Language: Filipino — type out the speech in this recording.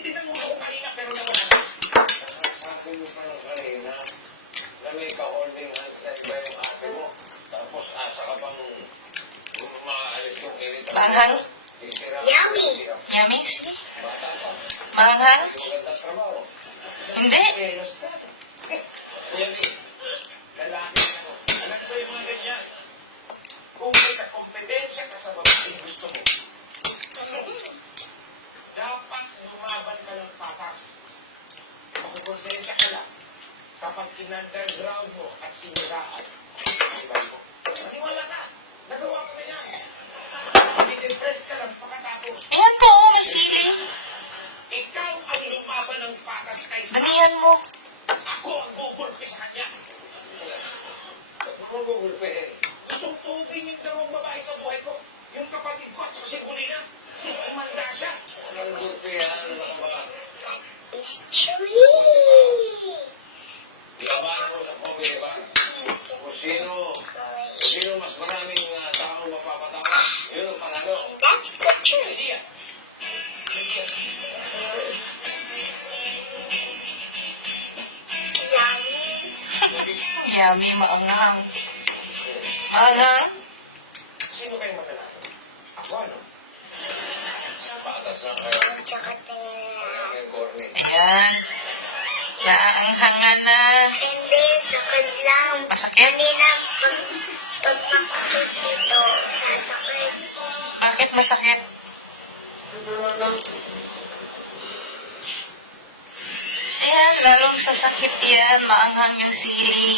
tinitinan mo ako kanina, pero nawala na. Sabi mo pa ng kanina na may ka-holding hands na iba yung ate mo. Tapos asa ka pang maalis yung init. Maanghang? Yummy. Yummy, sige. Bata pa. Maanghang? Hindi magandang trabaho. Hindi. Selos na. Yummy. Lalaki na mo. Alam ko yung mga ganyan. Kung may kompetensya ka sa babaeng gusto mo, dapat lumaban ka ng patas. Makukonsensya ka lang kapag in-underground mo at siniraan ang ibang mo. Maniwala ka. Nagawa ko na yan. I-impress ka lang pagkatapos. Ayan po, may sili. Ikaw ang lumaban ng patas kaysa Damihan mo. ako ang gugulpi sa kanya. Ano gugulpihin? Gustong tugin yung dalawang babae sa buhay ko. Yung kapatid ko at si Kulina. Umanda siya. Anong gulpihan? Ano ba? It's tree. Labanan mo sa COVID, di ba? Kung sino mas maraming taong mapapatawa, yun ang panalo. That's the tree. Hindi yan. Hindi yan. Yummy. Yummy, maanghang. Maanghang? Sino kayo mananalo? Ako ano? Patas lang kayo. Tsaka pera. May corny. Ayan. Naanghangan na. Hindi, sakit lang. Masakit? Kanina, pag makakit dito, sasakit. Bakit masakit? Ayan, lalong sasakit yan. Maanghang yung sili.